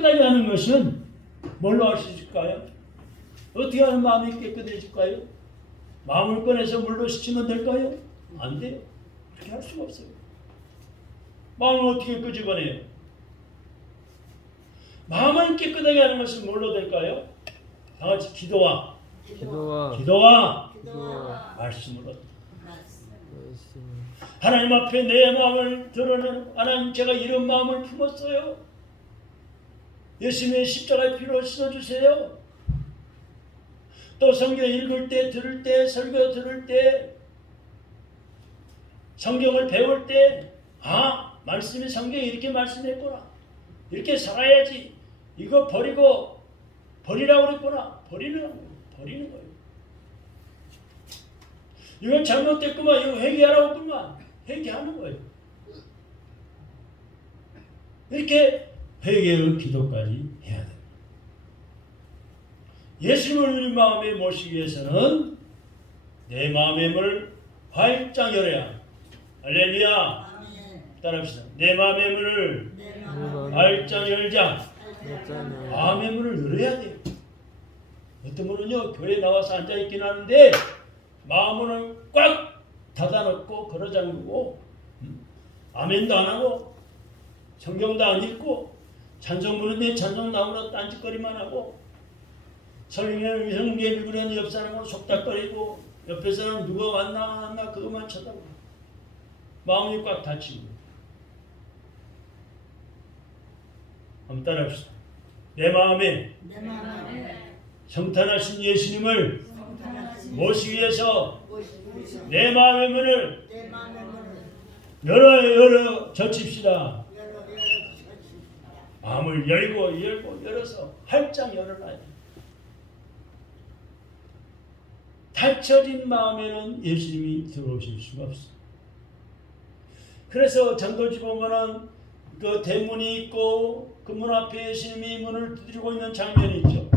깨끗하게 하는 것은 뭘로 할 수 있을까요? 어떻게 하면 마음이 깨끗해질까요? 마음을 꺼내서 물로 씻으면 될까요? 안 돼요. 그렇게 할 수가 없어요. 마음을 어떻게 끄집어내요? 마음을 깨끗하게 하는 것은 뭘로 될까요? 다 같이 기도와 말씀으로. 하나님 앞에 내 마음을 드러내는, 하나님 제가 이런 마음을 품었어요. 예수님의 십자가의 피로 씻어주세요. 또 성경 읽을 때, 들을 때, 설교 들을 때, 성경을 배울 때, 말씀이 성경에 이렇게 말씀했구나. 이렇게 살아야지. 이거 버리고 버리라고 그랬구나. 버리는 거예요. 이건 잘못됐구만. 이거 회개하라고 했구만. 회개하는 거예요. 이렇게 회개의 기도까지 해야 됩니다. 예수님을 우리 마음에 모시기 위해서는 내 마음의 문을 활짝 열어야. 할렐루야. 따라합시다. 내 마음의 문을 활짝 열자. 마음의 문을 열어야 돼요. 어떤 분은요, 교회에 나와서 앉아있긴 하는데 마음문을 꽉 닫아놓고 걸어잠그고 아멘도 안 하고 성경도 안 읽고 찬송 부르는데 찬송 나오나 딴짓거리만 하고 설교는 성경 읽으려는 옆 사람하고 속닥거리고 옆에 사람 누가 왔나 안 왔나 그것만 쳐다보고 마음이 꽉 닫히고. 한번 따라합시다. 내 마음에 성탄하신 예수님을 모시기 위해서 내 마음의 문을 열어 젖힙시다. 마음을 열고 열어서 활짝 열어놔야 돼. 닫혀진 마음에는 예수님이 들어오실 수가 없어. 그래서 전도지 보면은 그 대문이 있고 그 문 앞에 예수님이 문을 두드리고 있는 장면이 있죠.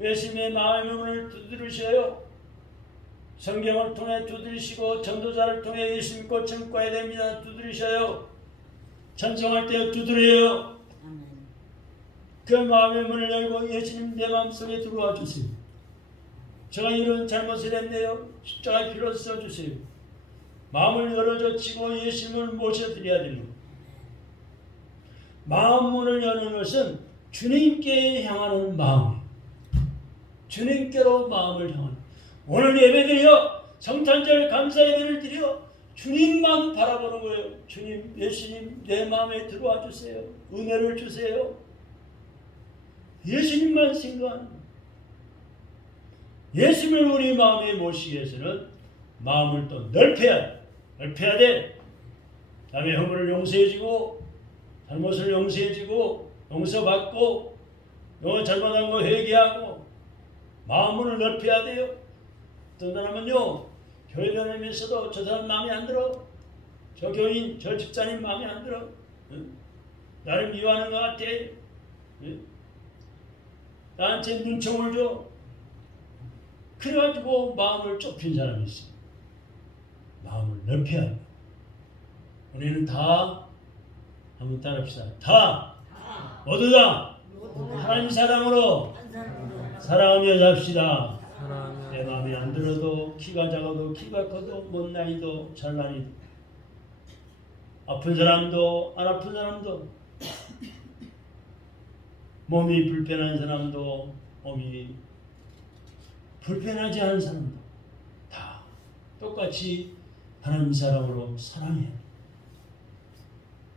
예수님의 마음의 문을 두드리셔요. 성경을 통해 두드리시고 전도자를 통해 예수 믿고 증거해야 됩니다. 두드리셔요. 찬송할 때 두드려요. 그 마음의 문을 열고 예수님 내 마음속에 들어와 주세요. 제가 이런 잘못을 했네요. 십자가의 피로 써주세요. 마음을 열어젖히고 예수님을 모셔드려야 됩니다. 마음 문을 여는 것은 주님께 향하는 마음이에요. 주님께로 마음을 향하는. 오늘 예배드려 성탄절 감사 예배를 드려 주님만 바라보는 거예요. 주님, 예수님 내 마음에 들어와 주세요. 은혜를 주세요. 예수님만 생각하는 거예요. 예수님을 우리 마음에 모시기 위해서는 마음을 또 넓혀야 돼. 남의 허물을 용서해주고 잘못을 용서해주고 용서받고 너 잘못한 거 회개하고 마음을 넓혀야 돼요. 어떤 사람은요, 교회 다니면서도 저 사람 마음에 안 들어. 저 교인, 저 집사님 마음에 안 들어. 나를 미워하는 것 같아. 나한테 눈총을 줘. 그래가지고 마음을 좁힌 사람이 있어요. 마음을 넓혀야 합니다. 우리는 다 한번 따라합시다. 모두 다 하나님 사랑으로 사랑하며 삽시다. 내 마음에 안 들어도 키가 작아도 키가 커도 못나이도 잘나이도 아픈 사람도 안 아픈 사람도 몸이 불편한 사람도 몸이 불편하지 않은 사람도 다 똑같이 하나님 사랑으로 사랑해요.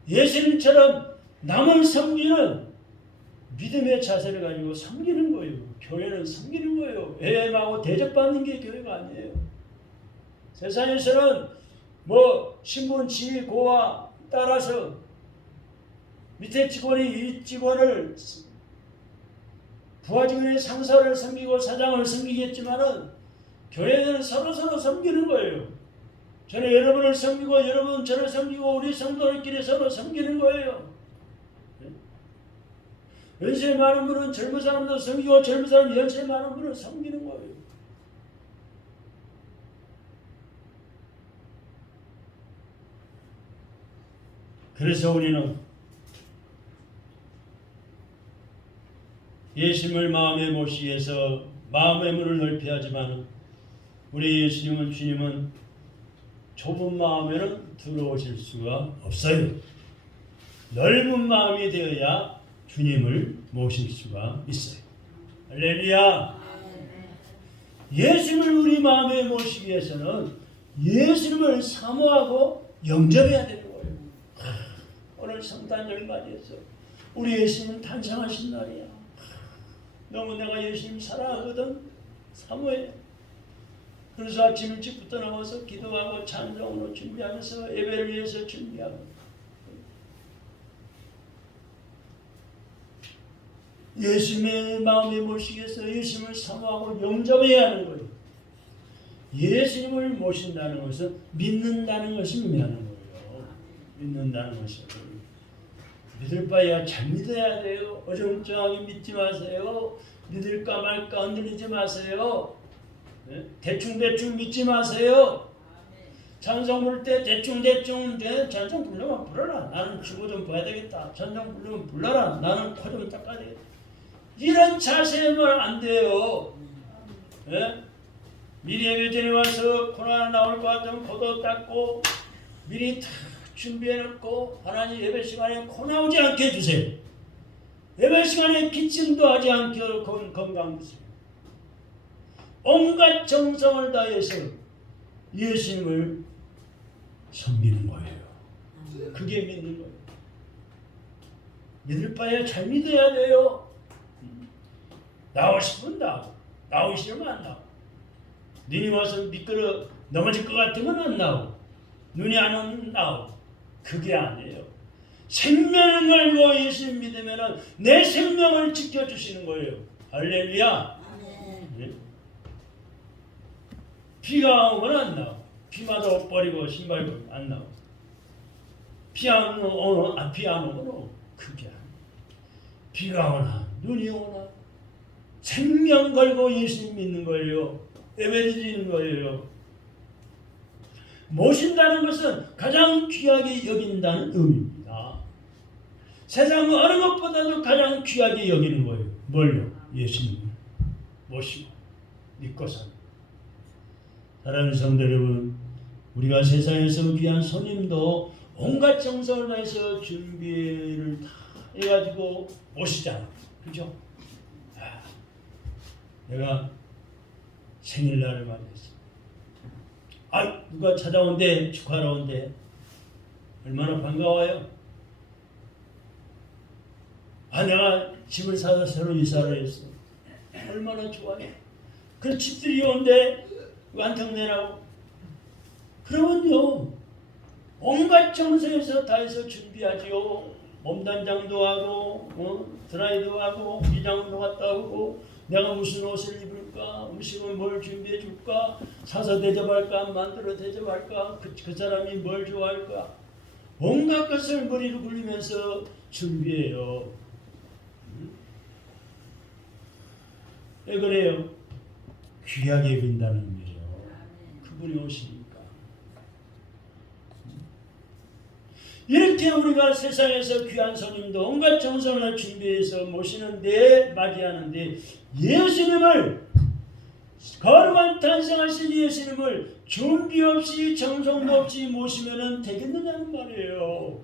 예수님처럼 남을 섬기는 믿음의 자세를 가지고 섬기는 거예요. 교회는 섬기는 거예요. 애엠하고 대접받는 게 교회가 아니에요. 세상에서는 신분 지위 고와 따라서 밑에 직원이 위 직원을 부하 직원의 상사를 섬기고 사장을 섬기겠지만은 교회는 서로 섬기는 거예요. 저는 여러분을 섬기고 여러분은 저를 섬기고 우리 성도들끼리 서로 섬기는 거예요. 연세 많은 분은 젊은 사람도 섬기고 젊은 사람 연세 많은 분은 섬기는 거예요. 그래서 우리는 예수님을 마음에 모시기 위해서 마음의 문을 넓히 하지만 우리 예수님은 주님은 좁은 마음에는 들어오실 수가 없어요. 넓은 마음이 되어야 주님을 모실 수가 있어요. 할렐루야. 예수님을 우리 마음에 모시기 위해서는 예수님을 사모하고 영접해야 되는 거예요. 오늘 성탄절 맞이해서 우리 예수님 탄생하신 날이야. 너무 내가 예수님 사랑하거든. 사모해. 그래서 아침 일찍부터 나와서 기도하고 찬송으로 준비하면서 예배를 위해서 준비하고 예수님의 마음에 모시기 위해서 예수님을 사모하고 영접해야 하는 거예요. 예수님을 모신다는 것은 믿는다는 것을 의미하는 거예요. 믿는다는 것을. 믿을 바에야 잘 믿어야 돼요. 어정쩡하게 믿지 마세요. 믿을까 말까 흔들리지 마세요. 네? 대충 믿지 마세요. 찬송 부를 때 대충 찬송 부르면 불러라. 나는 주고 좀 봐야 되겠다. 찬송 부르면 불러라. 나는 코 좀 닦아야 되겠다. 이런 자세면 안 돼요. 네? 미리 예배 전에 와서 코로나 나올 것 같으면 코도 닦고 미리 다 준비해놓고 하나님 예배 시간에 코 나오지 않게 해주세요. 예배 시간에 기침도 하지 않게 건강하세요. 온갖 정성을 다해서 예수님을 섬기는 거예요. 그게 믿는 거예요. 믿을 바에 잘 믿어야 돼요. 나오고 싶으면 나오고 나오기 싫으면 안 나오고 눈이 와서 미끄러 넘어질 것 같으면 안 나오고 눈이 안 오면 나오고 그게 아니에요. 생명을 걸고 예수님 믿으면 내 생명을 지켜주시는 거예요. 할렐루야. 네. 비가 오면 안 나오고 비마다 옷 버리고 신발 버리고 안 나오고 비 안 오면 그게 아니에요. 비가 오나 눈이 오나 생명 걸고 예수님 믿는 거예요. 예배 드리는 거예요. 모신다는 것은 가장 귀하게 여긴다는 의미입니다. 세상 어느 것보다도 가장 귀하게 여기는 거예요. 뭘요? 예수님을 모시고 믿고 사는. 사랑하는 성도 여러분, 우리가 세상에서 귀한 손님도 온갖 정성을 다해서 준비를 다 해가지고 모시잖아. 그죠? 내가 생일날을 맞이했어. 누가 찾아온대, 축하하러 온대. 얼마나 반가워요. 내가 집을 사서 새로 이사를 했어. 얼마나 좋아요. 그 집들이 온대, 완탕 내라고. 그러면요, 온갖 정성에서 다해서 준비하지요. 몸단장도 하고, 드라이도 하고, 미장도 갔다 오고, 내가 무슨 옷을 입을까? 음식을 뭘 준비해 줄까? 사서 대접할까? 만들어 대접할까? 그 사람이 뭘 좋아할까? 온갖 것을 머리로 굴리면서 준비해요. 왜 그래요? 귀하게 빈다는 의미예요. 그분이 오시니까. 이렇게 우리가 세상에서 귀한 손님도 온갖 정성을 준비해서 모시는데 맞이하는데 예수님을 거룩한 탄생하신 예수님을 준비 없이 정성도 없이 모시면 되겠느냐는 말이에요.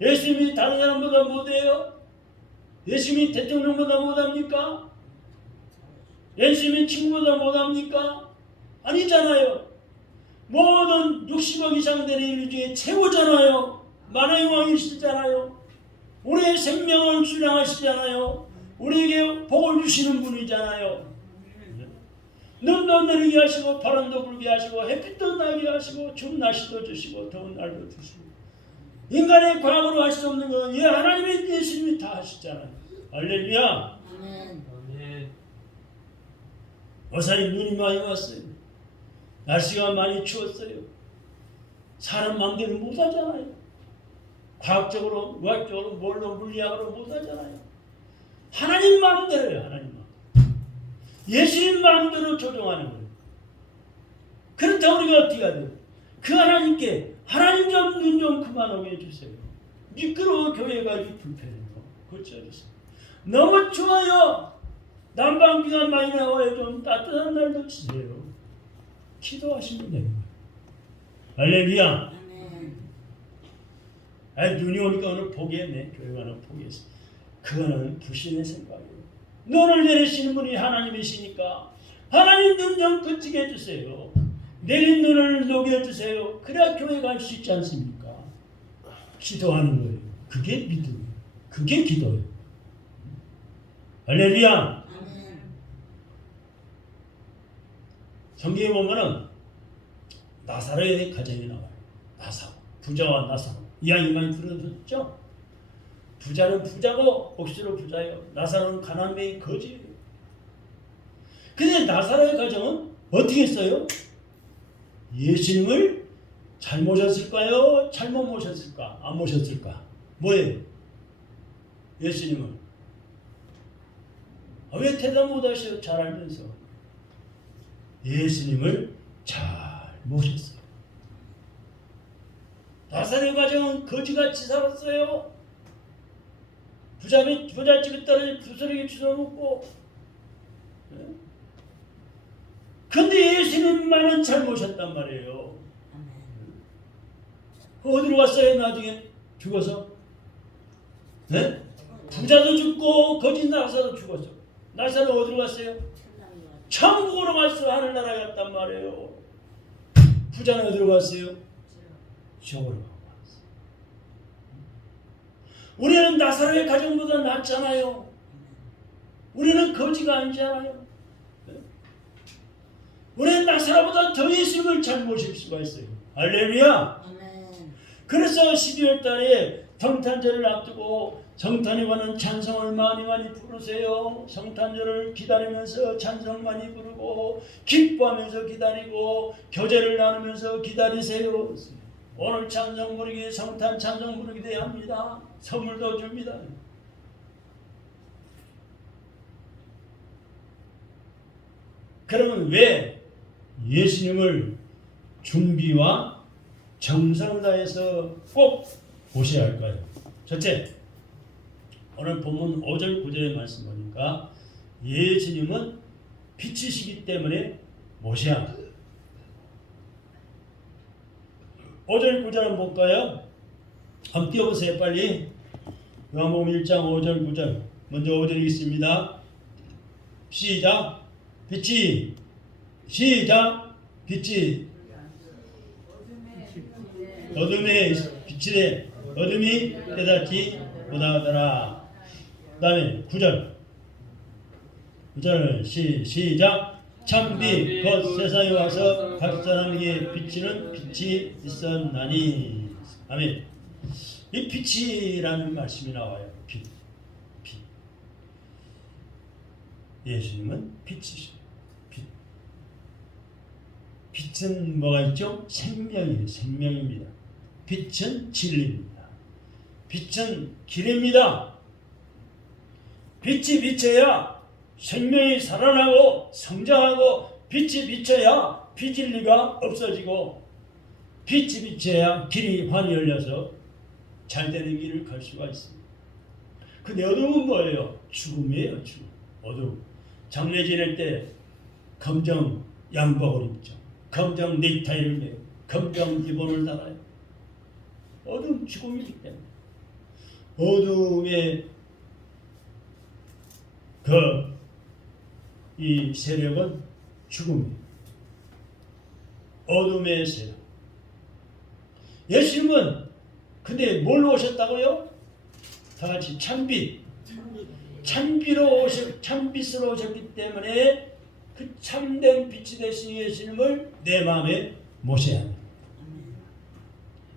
예수님이 다른 사람보다 못해요? 예수님이 대통령보다 못합니까? 예수님이 친구보다 못합니까? 아니잖아요. 모든 60억 이상 되는 인류 중에 최고잖아요. 만왕의 왕이시잖아요. 우리의 생명을 수량하시잖아요. 우리에게 복을 주시는 분이잖아요. 눈도 내리게 하시고 바람도 불게 하시고 햇빛도 나게 하시고 추운 날씨도 주시고 더운 날도 주시고 인간의 과거로 할 수 없는 건 하나님의 예수님이 다 하시잖아요. 할렐루야. 아멘. 어사이 눈이 많이 왔어요. 날씨가 많이 추웠어요. 사람 마음대로 못하잖아요. 과학적으로, 의학적으로, 뭘로 물리학으로 못하잖아요. 하나님 마음대로요. 하나님 마음. 예수님 마음대로 조종하는 거예요. 그렇다고 우리가 어떻게 해야 돼요? 그 하나님께 하나님 좀 눈 좀 그만 오게 해주세요. 미끄러워 교회가 이 불편해요. 고쳐주세요. 너무 추워요. 난방비가 많이 나와요. 좀 따뜻한 날도 주세요. 기도하시면 됩니다. 할렐루야. 눈이 오니까 오늘 포기했네. 교회 가는 포기했어. 그거는 불신의 생각이에요. 눈을 내리시는 분이 하나님이시니까 하나님 눈 좀 그치게 해주세요. 내린 눈을 녹여주세요. 그래야 교회 갈 수 있지 않습니까? 기도하는 거예요. 그게 믿음이에요. 그게 기도예요. 할렐루야. 성경에 보면은 나사로의 가정이 나와요. 나사로, 부자와 나사로. 이야기 많이 들어보셨죠? 부자는 부자고 억수로 부자예요. 나사로는 가난뱅이 거지예요. 근데 나사로의 가정은 어떻게 했어요? 예수님을 잘 모셨을까요? 잘못 모셨을까? 안 모셨을까? 뭐예요? 예수님을. 왜 대답 못하셔요? 잘 알면서. 예수님을 잘 모셨어요. 나사로의 가정은 거지같이 살았어요. 부잣집에 떨어져 부스러기 주워먹고. 근데 예수님만은 잘 모셨단 말이에요. 어디로 갔어요? 나중에 죽어서? 네? 부자도 죽고 거짓 나사도 죽었어. 나사는 어디로 갔어요? 천국으로 갔어. 하늘나라 갔단 말이에요. 부자는 어디로 갔어요? 지옥으로 갔어. 우리는 나사로의 가정보다 낫잖아요. 우리는 거지가 아니잖아요. 우리는 나사로보다 더 예수님을 잘 모실 수가 있어요. 할렐루야. 그래서 12월 달에 성탄절을 앞두고 성탄에 관한 찬송을 많이 부르세요. 성탄절을 기다리면서 찬송 많이 부르고 기뻐하면서 기다리고 교제를 나누면서 기다리세요. 오늘 찬송 부르기 성탄 찬송 부르기 돼야 합니다. 선물도 줍니다. 그러면 왜 예수님을 준비와 정성을 다해서 꼭 보셔야 할까요? 첫째, 오늘 본문 5절 9절의 말씀 보니까 예수님은 빛이시기 때문에 모셔야 합니다. 5절 9절 한번 볼까요? 한번 띄워보세요 빨리. 요한복음 1장 5절 9절. 먼저 5절 읽겠습니다. 시작. 빛이 시작. 빛이 어둠에 빛이래 어둠이 깨닫지 못하더라. 그 다음에 9절 시작. 참빛 곧 세상에 와서 각 사람에게 비치는 빛이 있었나니. 아멘. 이 빛이라는 말씀이 나와요. 빛. 예수님은 빛이시죠. 빛은 뭐가 있죠? 생명이에요. 생명입니다. 빛은 진리입니다. 빛은 길입니다. 빛이 비쳐야 생명이 살아나고 성장하고, 빛이 비쳐야 비진리가 없어지고, 빛이 비쳐야 길이 환히 열려서 잘 되는 길을 갈 수가 있습니다. 근데 어둠은 뭐예요? 죽음이에요. 죽음. 어둠. 장례 지낼 때 검정 양복을 입죠. 검정 넥타이를 매요. 검정 기본을 달아요. 어둠 죽음이기 때문에. 어둠의 이 세력은 죽음이에요. 어둠의 세력. 예수님은 근데 뭘로 오셨다고요? 다 같이 참빛. 참빛으로 오셨기 때문에 그 참된 빛이 되신 예수님을 내 마음에 모셔야 합니다.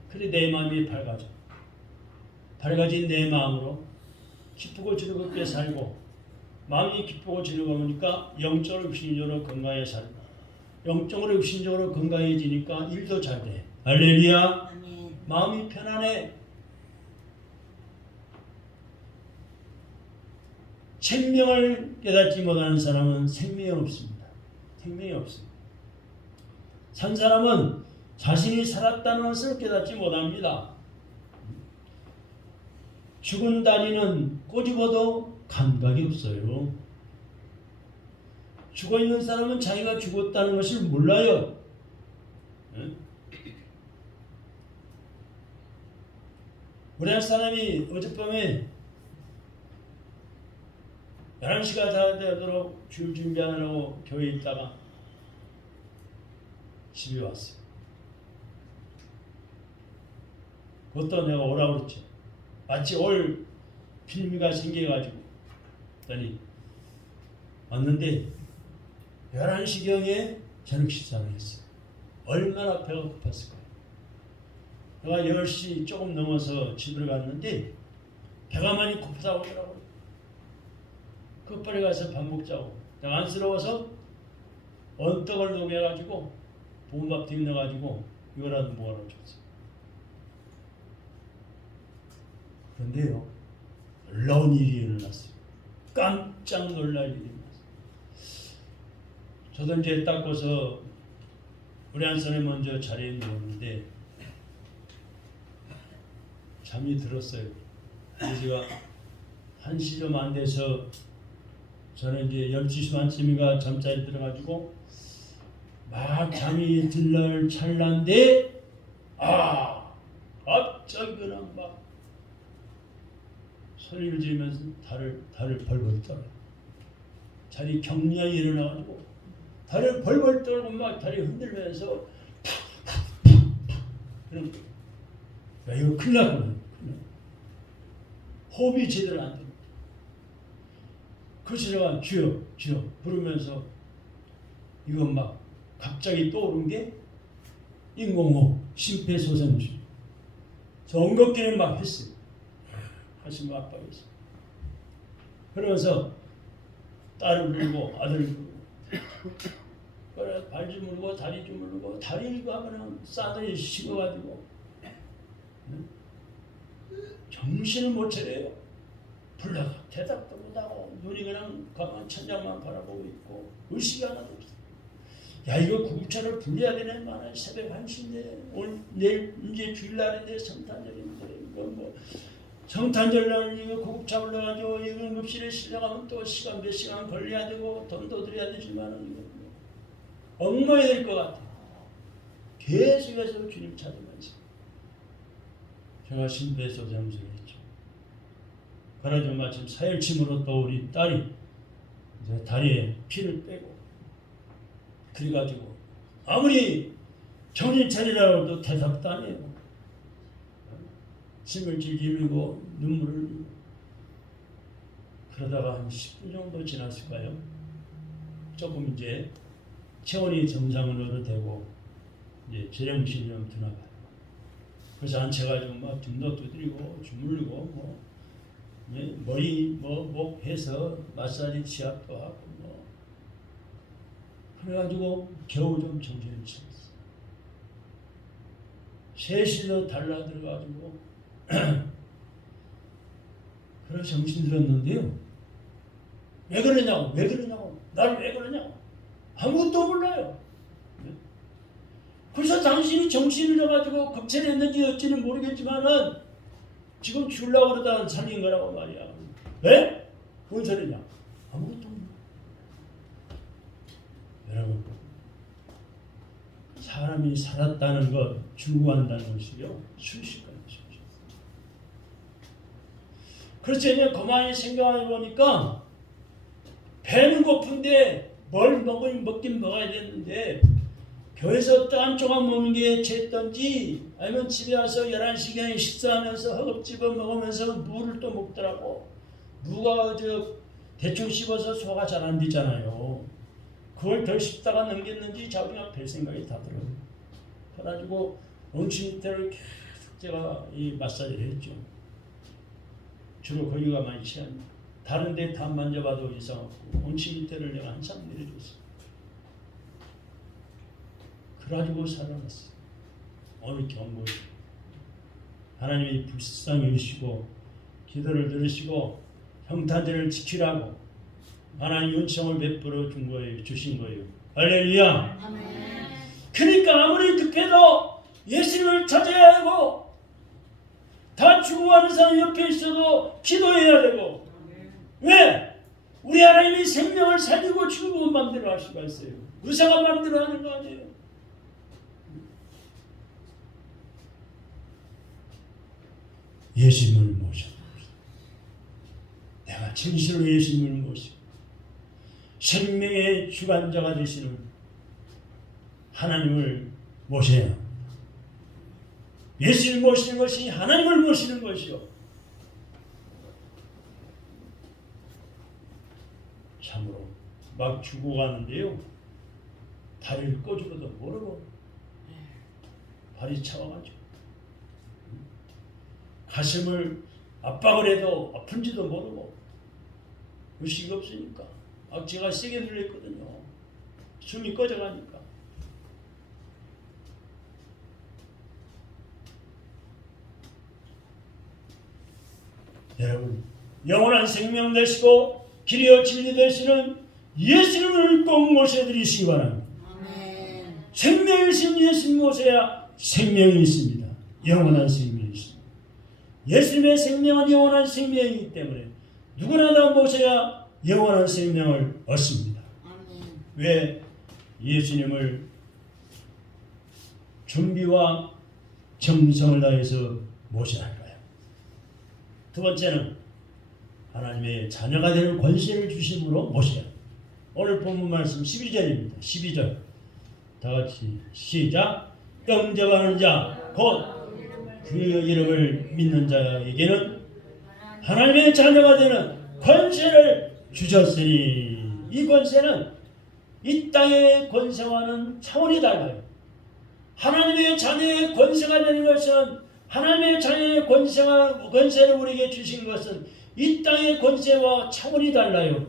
그래 내 마음이 밝아져. 밝아진 내 마음으로 기쁘고 즐겁게 살고, 마음이 기쁘고 즐거우니까 영적으로 육신적으로 건강해 살고, 영적으로 육신적으로 건강해지니까 일도 잘 돼. 할렐루야. 아멘. 마음이 편안해. 생명을 깨닫지 못하는 사람은 생명이 없습니다. 생명이 없습니다. 산 사람은 자신이 살았다는 것을 깨닫지 못합니다. 죽은 다리는 꼬집어도 감각이 없어요. 죽어있는 사람은 자기가 죽었다는 것을 몰라요. 우리 한 사람이 어젯밤에 11시가 다 되도록 줄 준비하느라고 교회에 있다가 집에 왔어요. 그것도 내가 오라고 그랬죠. 마치 올 필미가 생겨가지고 그랬더니 왔는데 11시경에 저녁 식사를 했어요. 얼마나 배가 고팠을까요? 내가 10시 조금 넘어서 집을 갔는데 배가 많이 고프다고 하더라고요. 급하게 가서 밥 먹자고. 내가 안쓰러워서 언떡을 녹여가지고 볶음밥 뒷넣어가지고 이거라도 먹으라고 줬어요. 그런데요, 놀라운 일이 일어났어요. 깜짝 놀랄 일이 일어났어요. 저도 이제 닦고서 우리 한 사람이 먼저 자리에 누웠는데 잠이 들었어요. 그래서 제가 1시 좀 안 돼서 저는 이제 12시 반쯤인가 잠자리 들어가지고 막 잠이 들날 찰나인데 갑자기 그냥 막 소리를 지르면서 달을 벌벌 떨어요. 자리 경련이 일어나가지고 달을 벌벌 떨고 막 다리 흔들면서 그런 거예요. 야, 이거 큰일 났구나. 호흡이 제대로 안 됩니다. 그래서 제가 주여 주여 부르면서 이거 막 갑자기 떠오른 게 인공호흡 심폐소생술. 저 엉겁기는 막 했어요. 가슴 아파했어요. 그러면서 딸을 물고 아들을 물고 그래 발 주물고 다리 주물고 다리가 그냥 싸늘히 식어가지고 정신을 못 차려요. 불러가 대답도 못하고 눈이 그냥 가만 천장만 바라보고 있고 의식이 하나도 없어요. 야 이거 구급차를 불러야 되는 거 아니야. 새벽 1시인데 오늘 내일 이제 주일날인데 성탄절인데 이거 뭐 성탄절날 이거 구급차 불러가지고 이거 응급실에 실려가면 또 시간 몇 시간 걸려야 되고 돈도 들여야 되지만은 이거 엉망이 될 것 같아. 계속해서 주님 찾으면서 제가 심폐소생술을 했죠. 그러자 마침 사혈침으로 또 우리 딸이 이제 다리에 피를 빼고 그래가지고 아무리 정신 차리라고 또 대답도 안 해요. 침을 질질 흘리고 눈물을 흘리고 그러다가 한 10분 정도 지났을까요? 조금 이제 체온이 정상으로 되고 이제 재령실이 좀 드나가요. 그래서 앉혀가지고 막 등도 두드리고 주물르고 뭐 머리 목 해서 마사지 치압도 하고 뭐 그래가지고 겨우 좀 정신을 차렸어. 3시도 달라들어가지고 그래 정신 들었는데요. 왜 그러냐고 나를 왜 그러냐고 아무것도 몰라요. 그래서 당신이 정신을 잃어가지고 급체했는지 어찌는 모르겠지만은 지금 죽으려고 그러다 살린 거라고 말이야. 왜? 뭔 소리냐? 아무것도 몰라. 여러분 사람이 살았다는 것 죽어간다는 것이요 순식간에 죽었어요. 그래서 그냥 가만히 생각해 보니까 배는 고픈데 뭘 먹긴 먹어야 되는데 교회에서 딴 조각 먹는 게 죄던지 아니면 집에 와서 11시경에 식사하면서 허겁지겁 먹으면서 무를 또 먹더라고. 무가 대충 씹어서 소화가 잘 안 되잖아요. 그걸 더 씹다가 넘겼는지 자기가 별 생각이 다 들어요. 그래가지고 엉치 밑에를 계속 제가 이 마사지를 했죠. 주로 거기가 많이 취합니다. 다른 데 다 만져봐도 이상 없고 엉치 밑에를 내가 한참 내려줬어요. 그래가지고 살아났어요. 어느 경고에 하나님이 불쌍히 여기시고 기도를 들으시고 성탄절을 지키라고 하나님 은총을 베풀어 준 거예요. 주신 거예요. 할렐루야. 아멘. 그러니까 아무리 급해도 예수님을 찾아야 하고 다 죽어가는 사람 옆에 있어도 기도해야 되고. 왜? 우리 하나님이 생명을 살리고 죽이고 마음대로 할 수가 있어요. 의사가 마음대로 하는 거 아니에요. 예수님을 모셔. 내가 진실로 예수님을 모시고 생명의 주관자가 되시는 하나님을 모셔야 합니다. 예수님을 모시는 것이 하나님을 모시는 것이요. 참으로 막 죽어가는데요. 다리를 꼬집어도 모르고 발이 차와가지고 가슴을 압박을 해도 아픈지도 모르고 의식이 없으니까 악취가 세게 눌렸거든요. 숨이 꺼져가니까. 여러분, 영원한 생명 되시고 길이요 진리 되시는 예수님을 꼭 모셔드리시기 바랍니다. 아멘. 생명이신 예수님 모셔야 생명이 있습니다. 영원한 생명이 있습니다. 예수님의 생명은 영원한 생명이기 때문에 누구나 다 모셔야 영원한 생명을 얻습니다. 아멘. 왜 예수님을 준비와 정성을 다해서 모셔야 할까요? 두 번째는 하나님의 자녀가 되는 권세를 주심으로 모셔야 합니다. 오늘 본문 말씀 12절입니다. 12절 다 같이 시작. 영접하는 자 곧 그 이름을 믿는 자에게는 하나님의 자녀가 되는 권세를 주셨으니, 이 권세는 이 땅의 권세와는 차원이 달라요. 하나님의 자녀의 권세가 되는 것은, 하나님의 자녀의 권세를 우리에게 주신 것은 이 땅의 권세와 차원이 달라요.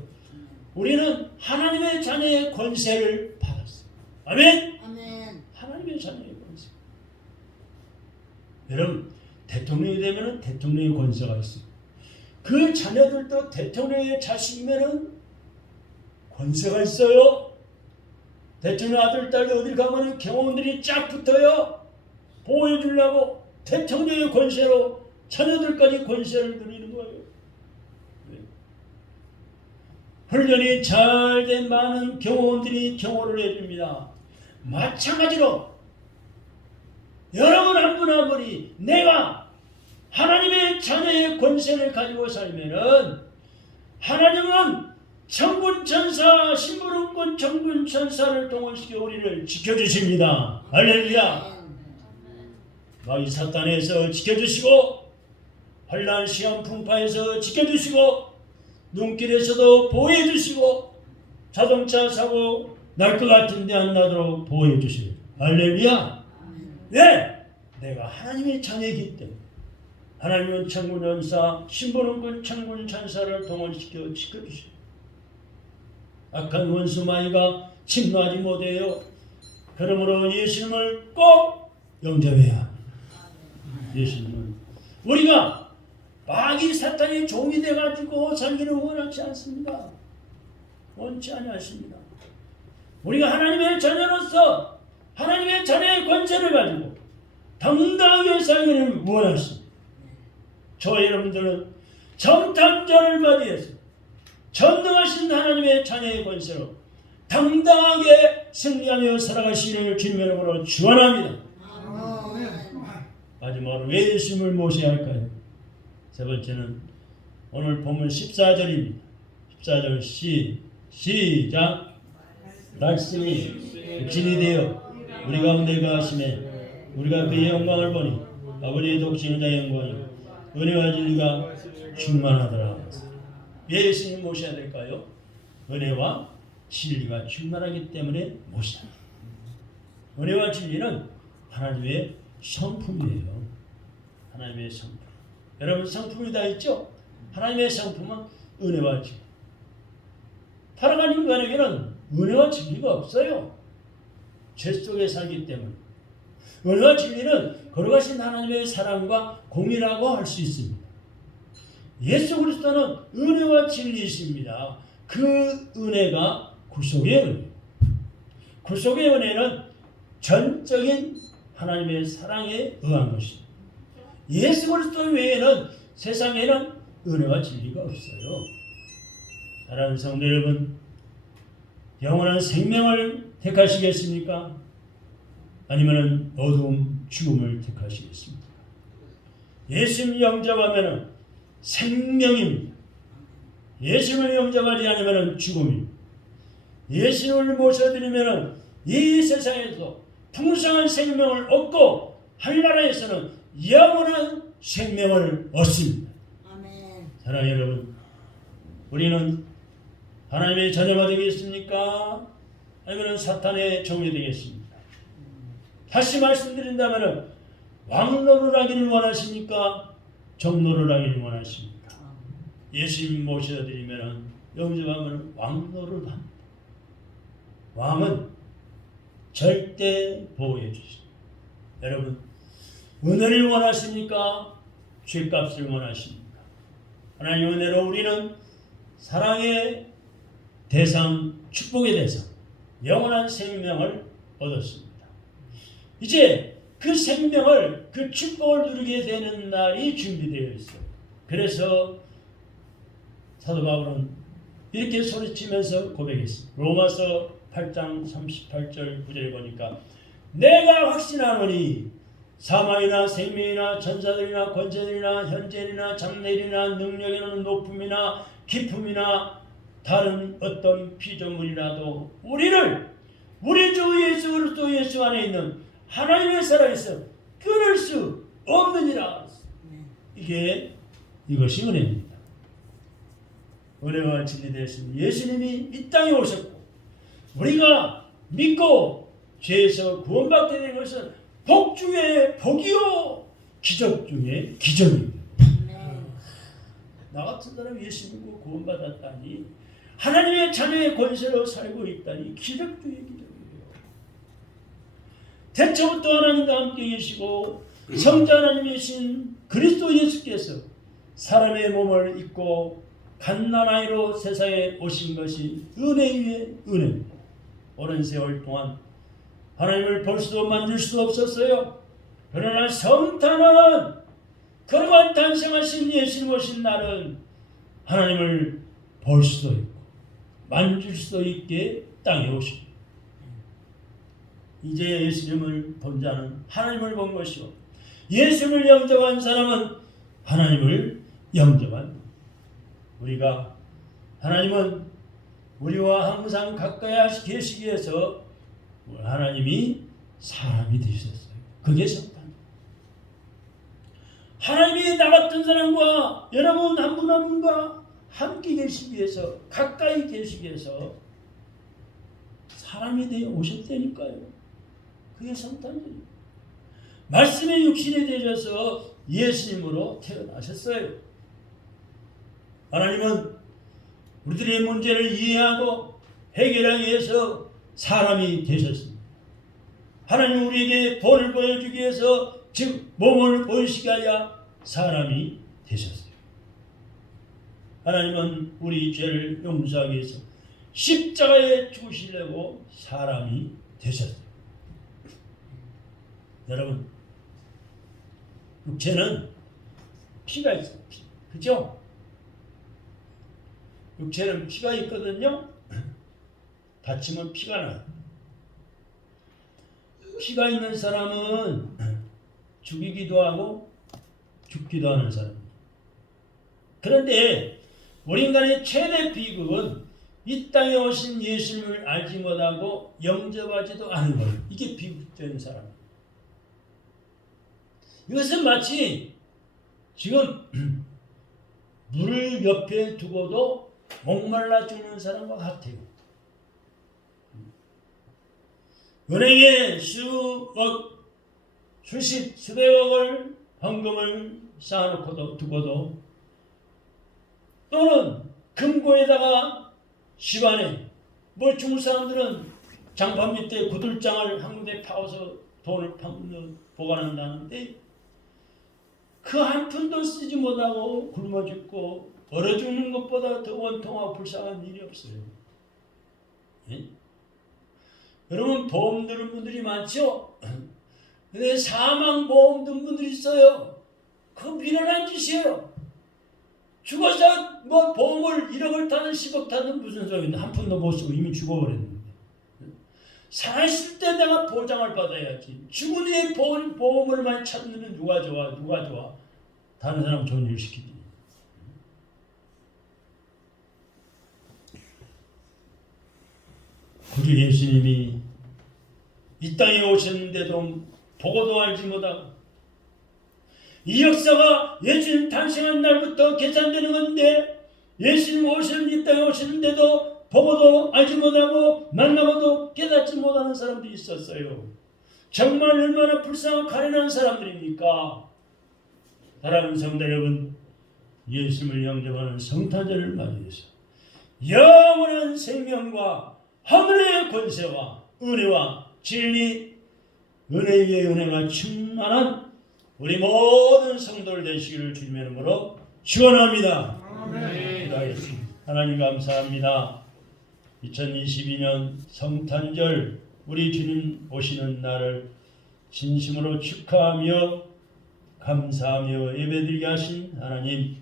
우리는 하나님의 자녀의 권세를 받았어요. 아멘? 아멘. 하나님의 자녀의 권세. 여러분, 대통령이 되면 대통령의 권세가 있어요. 그 자녀들도 대통령의 자식이면 권세가 있어요. 대통령 아들, 딸이 어딜 가면 경호원들이 쫙 붙어요. 보호해 주려고. 대통령의 권세로 자녀들까지 권세를 누리는 거예요. 훈련이 잘 된 많은 경호원들이 경호를 해줍니다. 마찬가지로 여러분 한 분 한 분이 내가 하나님의 자녀의 권세를 가지고 살면은 하나님은 천군 천사, 신부름꾼 천군 천사를 동원시켜 우리를 지켜주십니다. 할렐루야. 마귀 사탄에서 지켜주시고, 환난 시험 풍파에서 지켜주시고, 눈길에서도 보호해주시고, 자동차 사고 날 것 같은데 안 나도록 보호해주시고. 할렐루야. 왜? 내가 하나님의 자녀이기 때문에. 하나님은 천군 천사, 신부름꾼 천군 천사를 동원시켜 지켜주시고, 악한 원수 마귀가 침노하지 못해요. 그러므로 예수님을 꼭 영접해야 합니다. 예수님은 우리가 마귀 사탄의 종이 돼가지고 살기를 원하지 않습니다. 원치 않습니다. 우리가 하나님의 자녀로서 하나님의 자녀의 권세를 가지고 당당하게 살기를 원하십니다. 저 여러분들은 정탐자를 맞이해서 전능하신 하나님의 자녀의 권세로 당당하게 승리하며 살아가시기를 주님의 이름으로 축원합니다. 마지막으로 왜 예수님을 모셔야 할까요? 세 번째는 오늘 본문 14절입니다. 14절 시작. 말씀이 육신이 되어 우리 가운데 거하심에 우리가 그의 영광을 보니 아버지의 독생자의 영광이 은혜와 진리가 충만하더라. 왜 예수님 모셔야 될까요? 은혜와 진리가 충만하기 때문에 모셔야 합니다. 은혜와 진리는 하나님의 성품이에요. 하나님의 성품. 여러분, 성품이 다 있죠? 하나님의 성품은 은혜와 진리. 살아가는 인간에게는 은혜와 진리가 없어요. 죄 속에 살기 때문에. 은혜와 진리는 걸어가신 하나님의 사랑과 공의라고 할 수 있습니다. 예수 그리스도는 은혜와 진리이십니다. 그 은혜가 구속의 은혜. 구속의 은혜는 전적인 하나님의 사랑에 의한 것입니다. 예수 그리스도 외에는 세상에는 은혜와 진리가 없어요. 사랑하는 성도 여러분, 영원한 생명을 택하시겠습니까? 아니면 어두움, 죽음을 택하시겠습니까? 예수님 영접하면 생명입니다. 예수님을 영접하지 않으면 죽음입니다. 예수님을 모셔드리면 이 세상에서 풍성한 생명을 얻고 하늘나라에서는 영원한 생명을 얻습니다. 아멘. 사랑하는 여러분, 우리는 하나님의 자녀가 되겠습니까? 아니면 사탄의 종이 되겠습니까? 다시 말씀드린다면 왕노를 하기를 원하십니까? 종노를 하기를 원하십니까? 예수님 모셔드리면 영접하면 왕노를 합니다. 왕은 절대 보호해 주십니다. 여러분, 은혜를 원하십니까? 죄값을 원하십니까? 하나님의 은혜로 우리는 사랑의 대상, 축복의 대상, 영원한 생명을 얻었습니다. 이제 그 생명을, 그 축복을 누리게 되는 날이 준비되어 있어요. 그래서 사도 바울은 이렇게 소리치면서 고백했습니다. 로마서 8장 38절 9절에 보니까 내가 확신하노니 사망이나 생명이나 천사들이나 권세들이나 현재이나 장래이나 능력이나 높음이나 깊음이나 다른 어떤 피조물이라도 우리를 우리 주 예수 그리스도 예수 안에 있는 하나님의 사랑에서 끊을 수 없느니라. 이것이 은혜입니다. 은혜와 진리 되신 예수님이 이 땅에 오셨고 우리가 믿고 죄에서 구원받게 된 것은 복 중에 복이요 기적 중에 기적입니다. 나 같은 사람이 예수 믿고 구원받았다니 하나님의 자녀의 권세로 살고 있다니 기적 중에 기적이에요. 대처부터 하나님과 함께 계시고 성자 하나님이신 그리스도 예수께서 사람의 몸을 입고 갓난아이로 세상에 오신 것이 은혜 위에 은혜입니다. 오랜 세월 동안 하나님을 볼 수도 만질 수도 없었어요. 그러나 성탄은 그러한 탄생하신 예수님 오신 날은 하나님을 볼 수도 있고 만질 수도 있게 땅에 오십니다. 이제 예수님을 본 자는 하나님을 본 것이요 예수님을 영접한 사람은 하나님을 영접한 우리가 하나님은 우리와 항상 가까이 계시기 위해서 하나님이 사람이 되셨어요. 그게 성탄. 하나님이 나 같은 사람과 여러분 한 분 한 분과 함께 계시기 위해서 가까이 계시기 위해서 사람이 되어 오셨다니까요. 그게 성탄이에요. 말씀의 육신이 되셔서 예수님으로 태어나셨어요. 하나님은 우리들의 문제를 이해하고 해결하기 위해서 사람이 되셨습니다. 하나님 우리에게 본을 보여주기 위해서 즉 몸을 보이시게 하여 사람이 되셨어요. 하나님은 우리 죄를 용서하기 위해서 십자가에 죽으시려고 사람이 되셨어요. 여러분, 육체는 피가 있어요. 피. 그죠? 육체는 피가 있거든요. 다치면 피가 나요. 피가 있는 사람은 죽이기도 하고 죽기도 하는 사람입니다. 그런데 우리 인간의 최대 비극은 이 땅에 오신 예수님을 알지 못하고 영접하지도 않은 거예요. 이게 비극적인 사람입니다. 이것은 마치 지금 물을 옆에 두고도 목말라 죽는 사람과 같아요. 은행에 수억, 수십, 수백억을 헌금을 쌓아놓고도 두고도 또는 금고에다가 집안에 중국 사람들은 장판 밑에 구들장을 한 군데 파서 돈을 보관한다는데 그 한 푼도 쓰지 못하고 굶어 죽고 얼어 죽는 것보다 더 원통하고 불쌍한 일이 없어요. 예? 여러분 보험 들은 분들이 많죠? 근데 사망보험 든 분들이 있어요. 그 미련한 짓이에요. 죽어서 뭐 보험을 1억을 타든 10억 타든 무슨 소용인데 한 푼도 못 쓰고 이미 죽어버렸는데. 살아있을 때 내가 보장을 받아야지. 죽은 뒤에 보험을 많이 찾는 누가 좋아? 누가 좋아? 다른 사람 좋은 일 시키지. 우리 예수님이 이 땅에 오셨는데도 보고도 알지 못하고 이 역사가 예수님 탄생한 날부터 계산되는 건데 예수님 이 땅에 오셨는데도 보고도 알지 못하고 만나고도 깨닫지 못하는 사람들이 있었어요. 정말 얼마나 불쌍하고 가련한 사람들입니까? 사랑하는 성도 여러분, 예수님을 영접하는 성탄절을 맞이해서 영원한 생명과 하늘의 권세와 은혜와 진리, 은혜 위에 은혜가 충만한 우리 모든 성도들 되시기를 주님의 이름으로 축원합니다. 기도하겠습니다. 하나님 감사합니다. 2022년 성탄절 우리 주님 오시는 날을 진심으로 축하하며 감사하며 예배드리게 하신 하나님,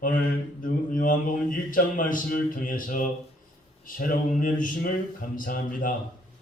오늘 요한복음 1장 말씀을 통해서 새로운 은혜 주심을 감사합니다.